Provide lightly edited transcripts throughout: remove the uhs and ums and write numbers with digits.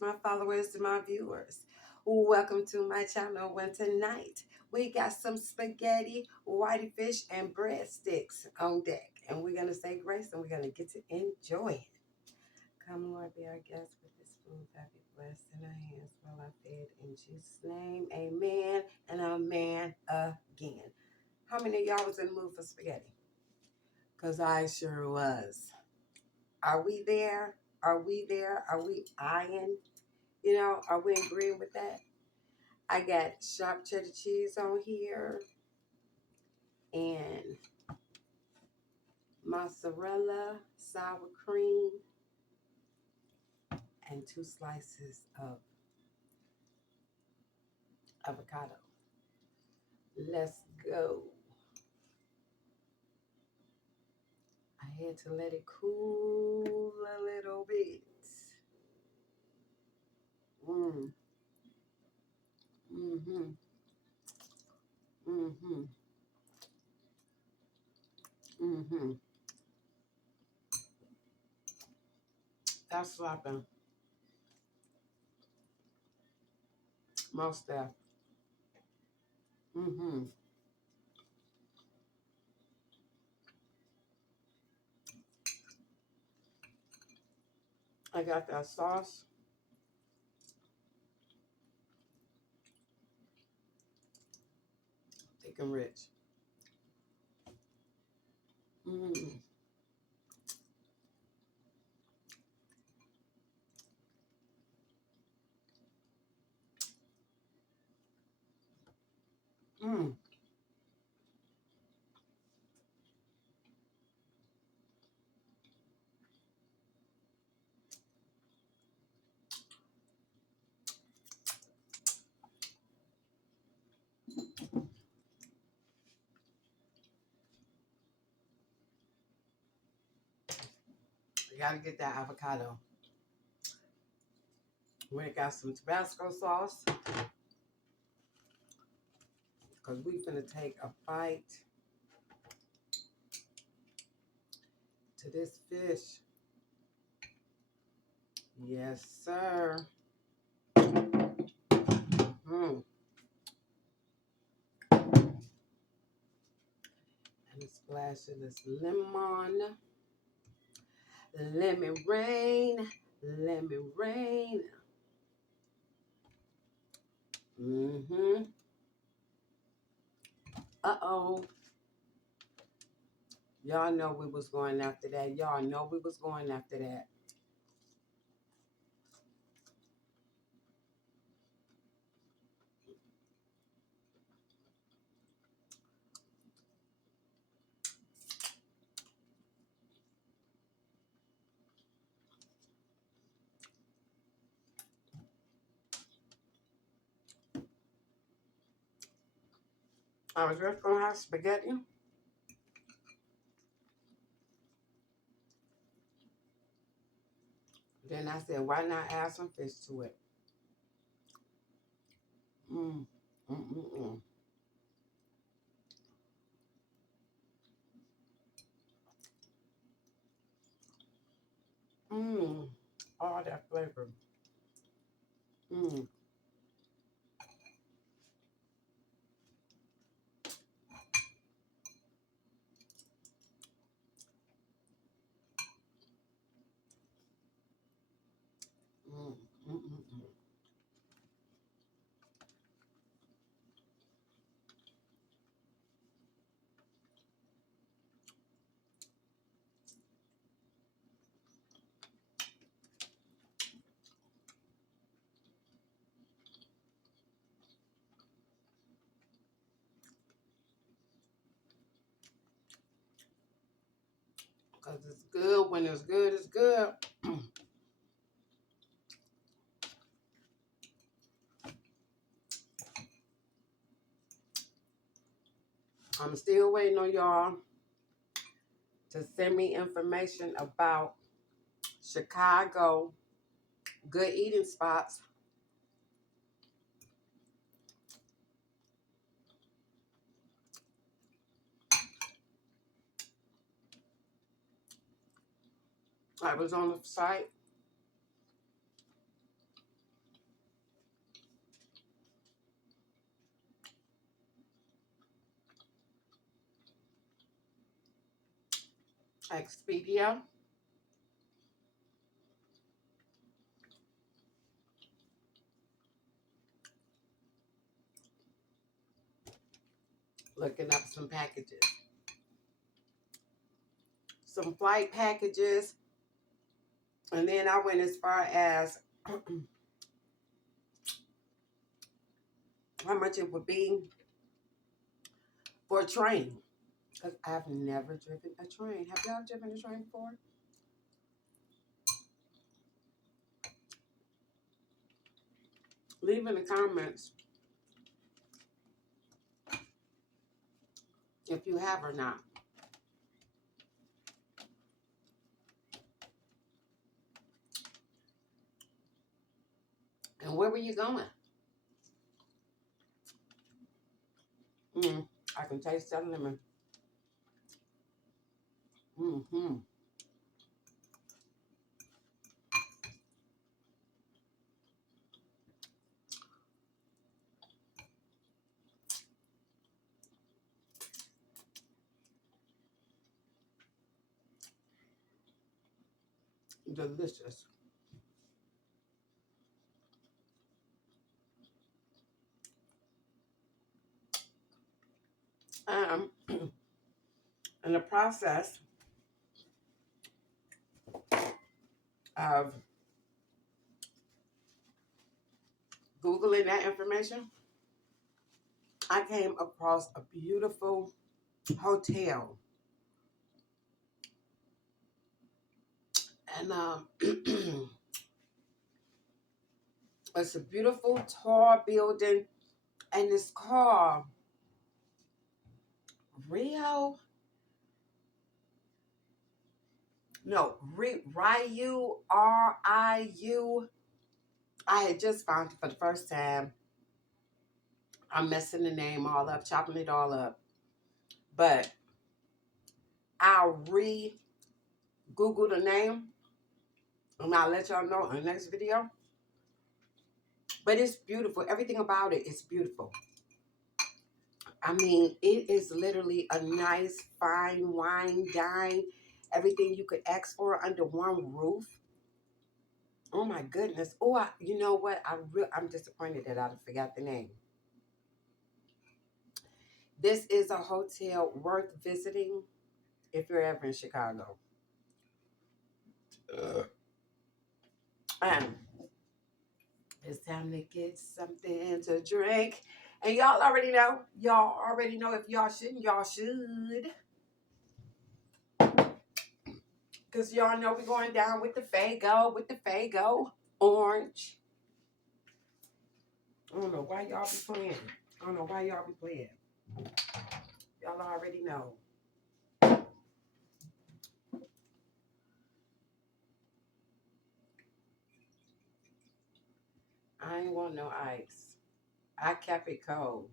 my followers, my viewers. Welcome to my channel. When tonight we got some spaghetti, white fish, and breadsticks on deck. And we're going to say grace and we're going to get to enjoy it. Come, Lord, be our guest with this food that be blessed in our hands while I fed. In Jesus' name, amen and amen again. How many of y'all was in the mood for spaghetti? Because I sure was. Are we there? Are we there? Are we eyeing? Are we agreeing with that? I got sharp cheddar cheese on here and mozzarella, sour cream, and 2 slices of avocado. Let's go. I had to let it cool a little bit. Mm. Mm-hmm. Mm-hmm. Mm-hmm. That's slapping. Most stuff. Mm-hmm. I got that sauce. Thick and rich. Mm. Mm. You gotta get that avocado. We got some Tabasco sauce because we finna take a bite to this fish. Yes, sir. Mm. And a splash of this lemon. Lemon rain. Lemon rain. Mm-hmm. Uh-oh. Y'all know we was going after that. Y'all know we was going after that. I was just gonna have spaghetti. Then I said, why not add some fish to it? Mm. Mm-mm-mm. Mm. All that flavor. Mm. Mm. Mm-mm-mm. Because it's good when it's good, it's good. I'm still waiting on y'all to send me information about Chicago good eating spots. I was on the site Expedia. Looking up some packages. Some flight packages. And then I went as far as how much it would be for a train. Because I've never driven a train. Have y'all driven a train before? Leave in the comments if you have or not. And where were you going? I can taste that lemon. Mm-hmm. Delicious. In the process of Googling that information, I came across a beautiful hotel. And it's a beautiful, tall building. And it's called Rio. No, Ryu, R-I-U. I had just found it for the first time. I'm messing the name all up, chopping it all up. But I'll Google the name. And I'll let y'all know in the next video. But it's beautiful. Everything about it is beautiful. I mean, it is literally a nice, fine wine, dine. Everything you could ask for under one roof. Oh my goodness. Oh, you know what? I'm disappointed that I forgot the name. This is a hotel worth visiting if you're ever in Chicago. And it's time to get something to drink. And y'all already know. Y'all already know if y'all shouldn't, y'all should. Because y'all know we're going down with the Faygo orange. I don't know why y'all be playing. I don't know why y'all be playing. Y'all already know. I ain't want no ice. I kept it cold.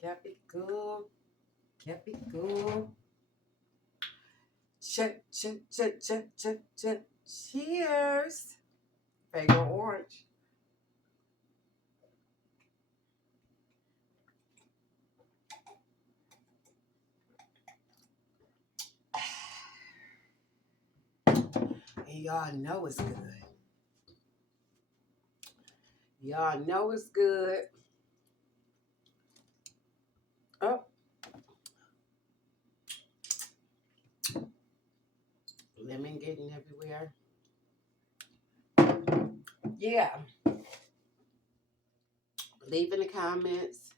Kept it cool. Kept it cool. Cheers. Faygo orange. And y'all know it's good. Y'all know it's good. Oh. Lemon getting everywhere. Yeah. Leave in the comments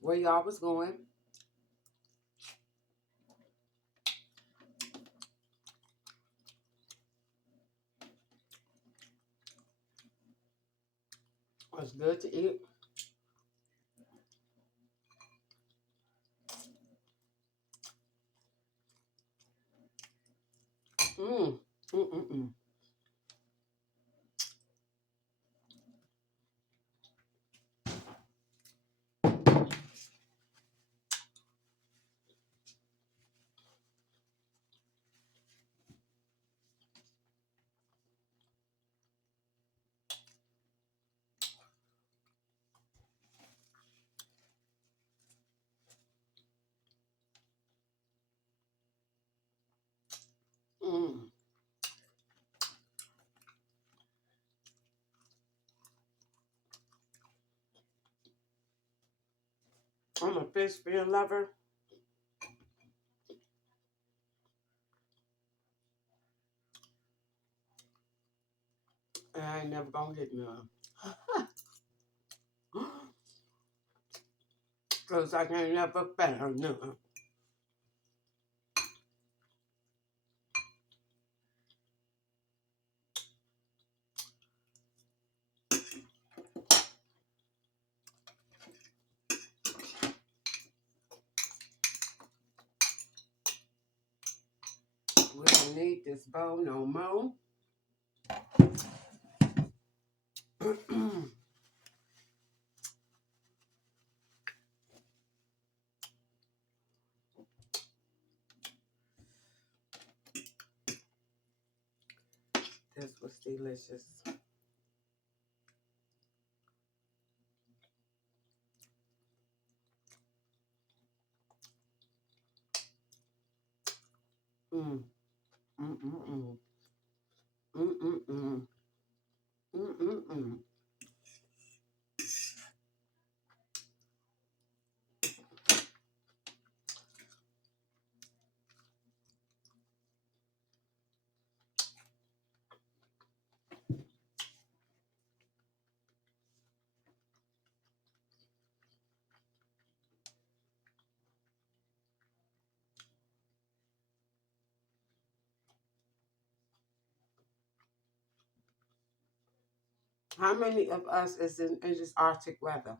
where y'all was going. It's good to eat. Mm. Mm-mm-mm. Mm. I'm a fish fin lover. And I ain't never gonna get none. Cause I can never found none. We don't need this bowl no more. This was delicious. Mm. Mm mm mm. Mm mm mm. Mm mm mm. How many of us is in this Arctic weather?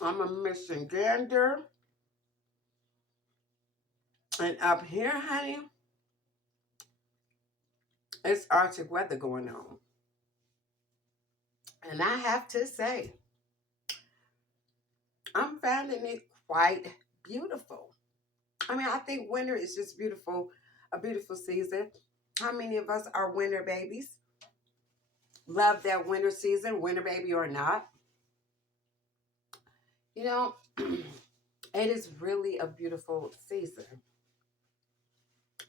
I'm a Michigander. And up here, honey, it's Arctic weather going on. And I have to say, I'm finding it quite beautiful. I mean, I think winter is just beautiful, a beautiful season. How many of us are winter babies? Love that winter season, winter baby or not? You know, it is really a beautiful season.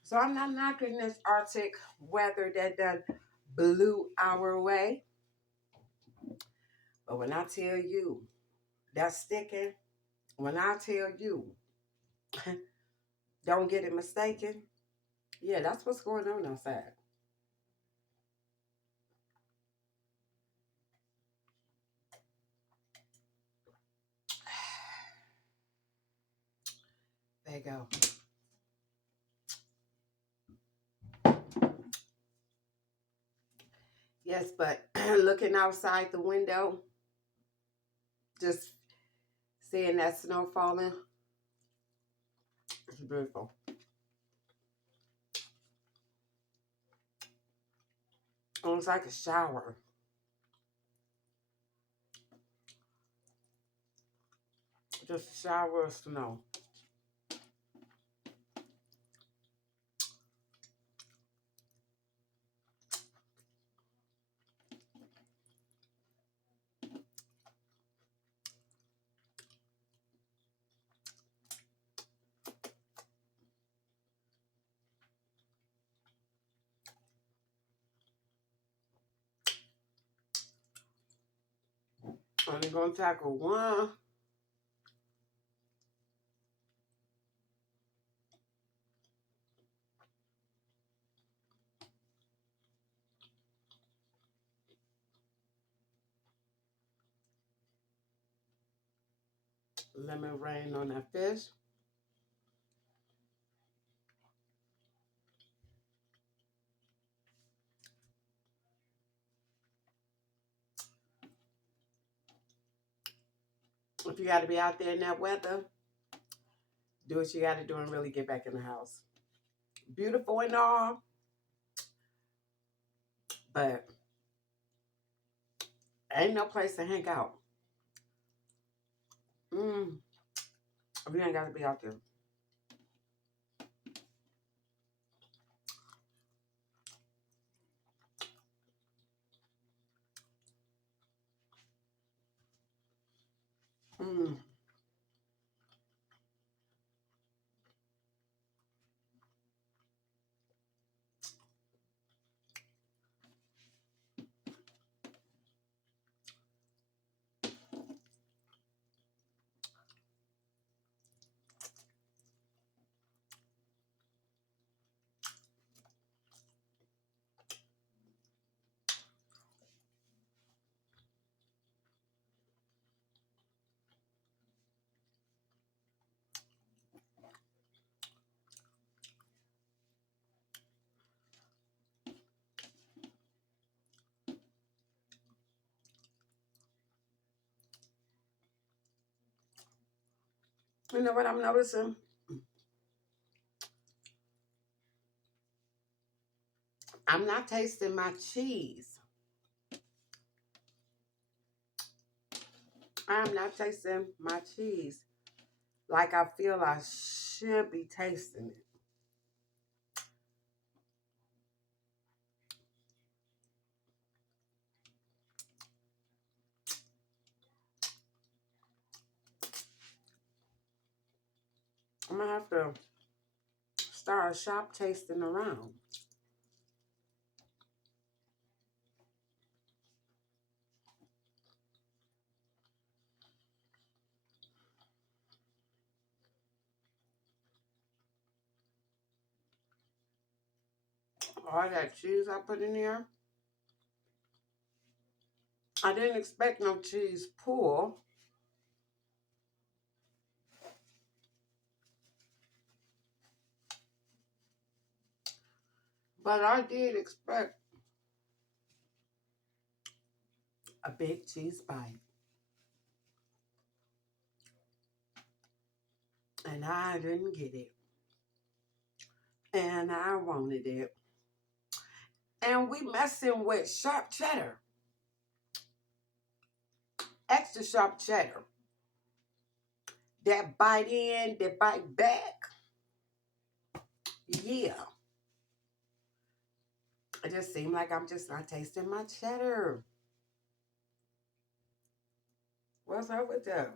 So I'm not knocking this Arctic weather that done blew our way. But when I tell you that's sticking, when I tell you, don't get it mistaken, yeah, that's what's going on outside. There you go. Yes, but looking outside the window, just seeing that snow falling, it's beautiful. Almost like a shower. Just a shower of snow. Only gonna tackle one. Lemon rain on that fish. If you got to be out there in that weather, do what you got to do and really get back in the house. Beautiful and all, but ain't no place to hang out. Mm, we ain't got to be out there. Mm. You know what I'm noticing? I'm not tasting my cheese. I'm not tasting my cheese like I feel I should be tasting it. I'm gonna have to start shop tasting around. All that cheese I put in there. I didn't expect no cheese pull, but I did expect a big cheese bite. And I didn't get it. And I wanted it. And we messing with sharp cheddar. Extra sharp cheddar. That bite in, that bite back. Yeah. It just seemed like I'm just not tasting my cheddar. What's up with that?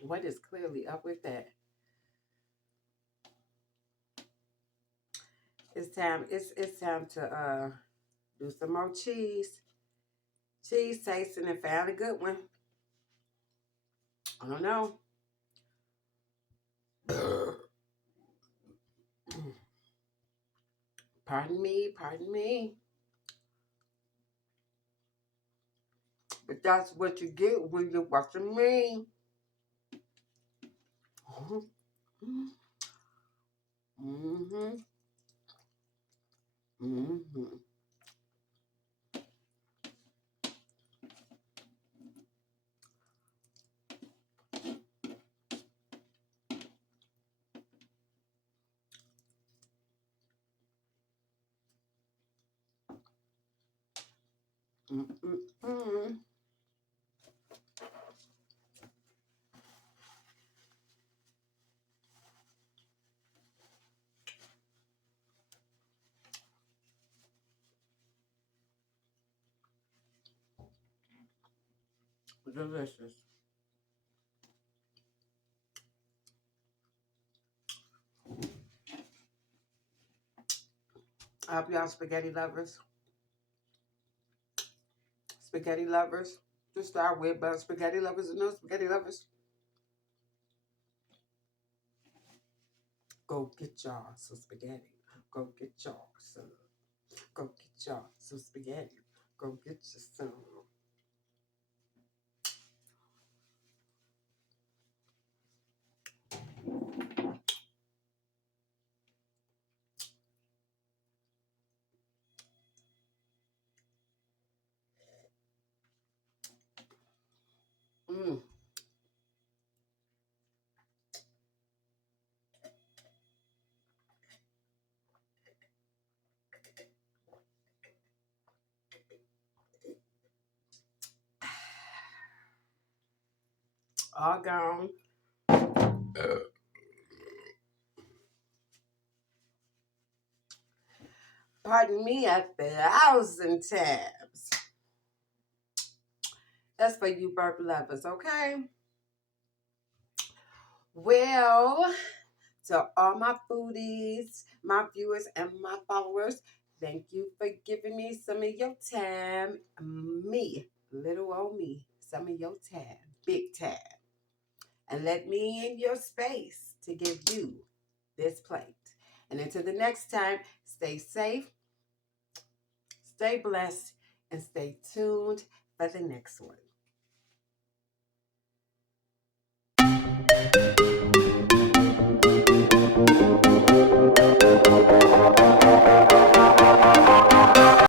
What is clearly up with that? It's time to do some more cheese. Cheese tasting and found a good one. I don't know. Pardon me, pardon me. But that's what you get when you're watching me. Mm-hmm. Mm-hmm. Mm-hmm. Mm-hmm. Delicious. I hope y'all spaghetti lovers. Spaghetti lovers. To start with, but spaghetti lovers and no spaghetti lovers. Go get y'all some spaghetti. Go get y'all some. Go get y'all some spaghetti. Go get you some. Mm. All gone. Pardon me 1,000 times. That's for you burp lovers, okay? Well, to all my foodies, my viewers, and my followers, thank you for giving me some of your time. Me, little old me, some of your time, big time. And let me in your space to give you this plate. And until the next time, stay safe, stay blessed, and stay tuned for the next one.